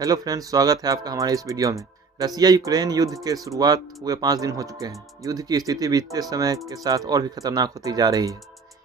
Hello friends, स्वागत है आपका हमारे इस वीडियो में। रसिया यूक्रेन युद्ध के शुरुआत हुए 5 दिन हो चुके हैं। युद्ध की स्थिति बीतते समय के साथ और भी खतरनाक होती जा रही है।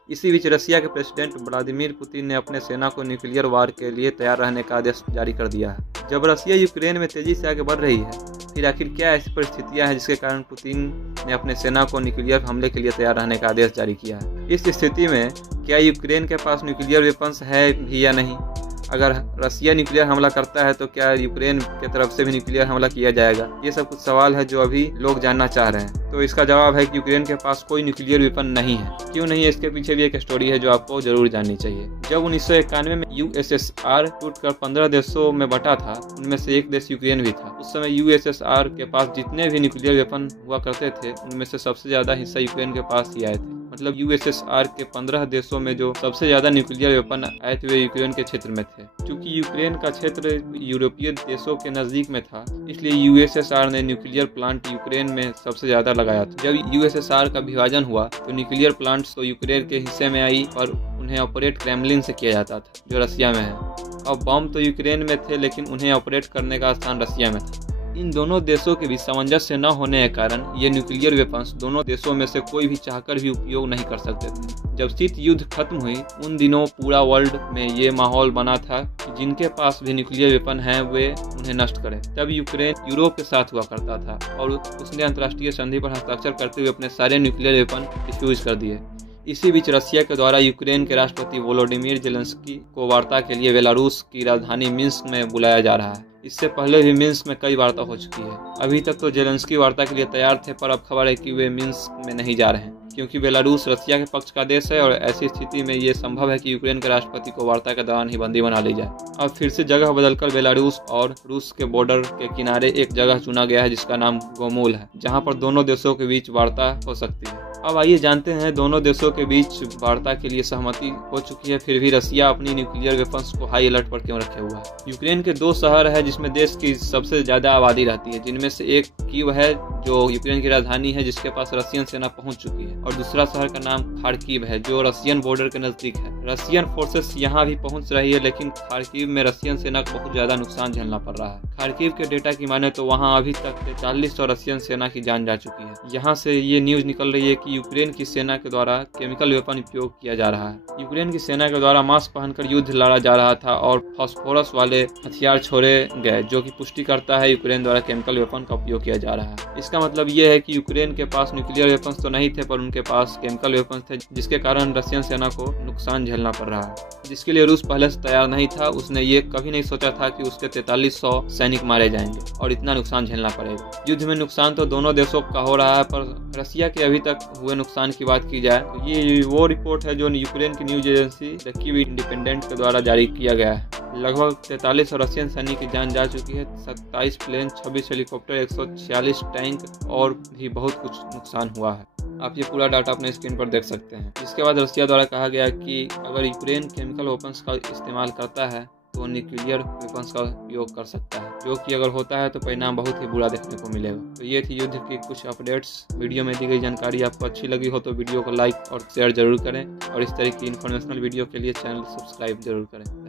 इसी बीच रसिया के प्रेसिडेंट व्लादिमीर पुतिन ने अपने सेना को न्यूक्लियर वार के लिए तैयार रहने का आदेश जारी कर दिया है। जब रसिया यूक्रेन में तेजी से आगे बढ़ रही है, फिर आखिर क्या ऐसी परिस्थितियां हैं जिसके कारण पुतिन ने अपने सेना को न्यूक्लियर हमले के लिए तैयार रहने का आदेश जारी किया है। इस स्थिति में क्या यूक्रेन के पास न्यूक्लियर वेपन्स है भी या नहीं? अगर रसिया न्यूक्लियर हमला करता है तो क्या यूक्रेन की तरफ से भी न्यूक्लियर हमला किया जाएगा? ये सब कुछ सवाल है जो अभी लोग जानना चाह रहे हैं। तो इसका जवाब है कि यूक्रेन के पास कोई न्यूक्लियर वेपन नहीं है। क्यों नहीं है, इसके पीछे भी एक स्टोरी है जो आपको जरूर जाननी चाहिए। जब 1991 में यूएसएसआर टूटकर 15 देशों में बटा था, उनमें से एक देश यूक्रेन भी था। उस समय यूएसएसआर के पास जितने भी न्यूक्लियर वेपन हुआ करते थे, उनमें से सबसे ज्यादा हिस्सा यूक्रेन के पास ही आए थे। मतलब यूएसएसआर के 15 देशों में जो सबसे ज्यादा न्यूक्लियर वेपन आए थे वे यूक्रेन के क्षेत्र में थे। क्योंकि यूक्रेन का क्षेत्र यूरोपीय देशों के नजदीक में था, इसलिए यूएसएसआर ने न्यूक्लियर प्लांट यूक्रेन में सबसे ज्यादा लगाया था। जब यूएसएसआर का विभाजन हुआ तो न्यूक्लियर प्लांट्स तो यूक्रेन के हिस्से में आई और उन्हें ऑपरेट क्रेमलिन से किया जाता था, जो रसिया में है। अब बम तो यूक्रेन में थे, लेकिन उन्हें ऑपरेट करने का स्थान रसिया में था। इन दोनों देशों के बीच सामंजस्य न होने के कारण ये न्यूक्लियर वेपन्स दोनों देशों में से कोई भी चाहकर भी उपयोग नहीं कर सकते थे। जब शीत युद्ध खत्म हुई, उन दिनों पूरा वर्ल्ड में ये माहौल बना था कि जिनके पास भी न्यूक्लियर वेपन है वे उन्हें नष्ट करें। तब यूक्रेन यूरोप के साथ हुआ करता था और उसने अंतर्राष्ट्रीय संधि पर हस्ताक्षर करते हुए अपने सारे न्यूक्लियर वेपन डिफ्यूज कर दिए। इसी बीच रसिया के द्वारा यूक्रेन के राष्ट्रपति वोलोडिमीर जेलेंस्की को वार्ता के लिए बेलारूस की राजधानी मिन्स्क में बुलाया जा रहा है। इससे पहले भी मिन्स्क में कई वार्ता हो चुकी है। अभी तक तो जेलेंस्की वार्ता के लिए तैयार थे, पर अब खबर है कि वे मिन्स्क में नहीं जा रहे हैं, क्योंकि बेलारूस रसिया के पक्ष का देश है और ऐसी स्थिति में ये संभव है कि यूक्रेन के राष्ट्रपति को वार्ता के दौरान ही बंदी बना ली जाए। अब फिर से जगह बदलकर बेलारूस और रूस के बॉर्डर के किनारे एक जगह चुना गया है जिसका नाम गोमुल है, जहाँ पर दोनों देशों के बीच वार्ता हो सकती है। अब आइए जानते हैं, दोनों देशों के बीच वार्ता के लिए सहमति हो चुकी है, फिर भी रसिया अपनी न्यूक्लियर वेपन्स को हाई अलर्ट पर क्यों रखे हुआ है? यूक्रेन के 2 शहर है जिसमें देश की सबसे ज्यादा आबादी रहती है, जिनमें से एक कीव है जो यूक्रेन की राजधानी है, जिसके पास रसियन सेना पहुंच चुकी है, और दूसरा शहर का नाम खार्किव है जो रसियन बॉर्डर के नजदीक है। रसियन फोर्सेस यहाँ भी पहुंच रही है, लेकिन खार्किव में रसियन सेना को बहुत ज्यादा नुकसान झेलना पड़ रहा है। खार्किव के डेटा की माने तो वहाँ अभी तक 4300 रसियन सेना की जान जा चुकी है। यहाँ से ये न्यूज निकल रही है कि यूक्रेन की सेना के द्वारा केमिकल वेपन उपयोग किया जा रहा है। यूक्रेन की सेना के द्वारा मास्क पहनकर युद्ध लड़ा जा रहा था और फास्फोरस वाले हथियार छोड़े गए, जो कि पुष्टि करता है यूक्रेन द्वारा केमिकल वेपन का उपयोग किया जा रहा है। इसका मतलब ये है कि यूक्रेन के पास न्यूक्लियर वेपन्स तो नहीं थे, पर उनके पास केमिकल वेपन्स थे, जिसके कारण रसियन सेना को नुकसान झेलना पड़ रहा है, जिसके लिए रूस पहले से तैयार नहीं था। उसने ये कभी नहीं सोचा था कि उसके 4300 सैनिक मारे जाएंगे और इतना नुकसान झेलना पड़ेगा। युद्ध में नुकसान तो दोनों देशों का हो रहा है, पर रसिया के अभी तक हुए नुकसान की बात की जाए तो ये वो रिपोर्ट है जो यूक्रेन की news agency the Kyiv independent के द्वारा जारी किया गया है। लगभग 43 रसियन सैनिक की जान जा चुकी है। 27 प्लेन, 26 हेलीकॉप्टर, 146 टैंक और भी बहुत कुछ नुकसान हुआ है। आप ये पूरा डाटा अपने स्क्रीन पर देख सकते हैं। इसके बाद रसिया द्वारा कहा गया कि अगर यूक्रेन केमिकल वेपन्स का इस्तेमाल करता है तो न्यूक्लियर वेपन्स का उपयोग कर सकता है, जो कि अगर होता है तो परिणाम बहुत ही बुरा देखने को मिलेगा। तो ये थी युद्ध की कुछ अपडेट्स। वीडियो में दी गई जानकारी आपको अच्छी लगी हो तो वीडियो को लाइक और शेयर जरूर करें, और इस तरह की इन्फॉर्मेशनल वीडियो के लिए चैनल सब्सक्राइब जरूर करें।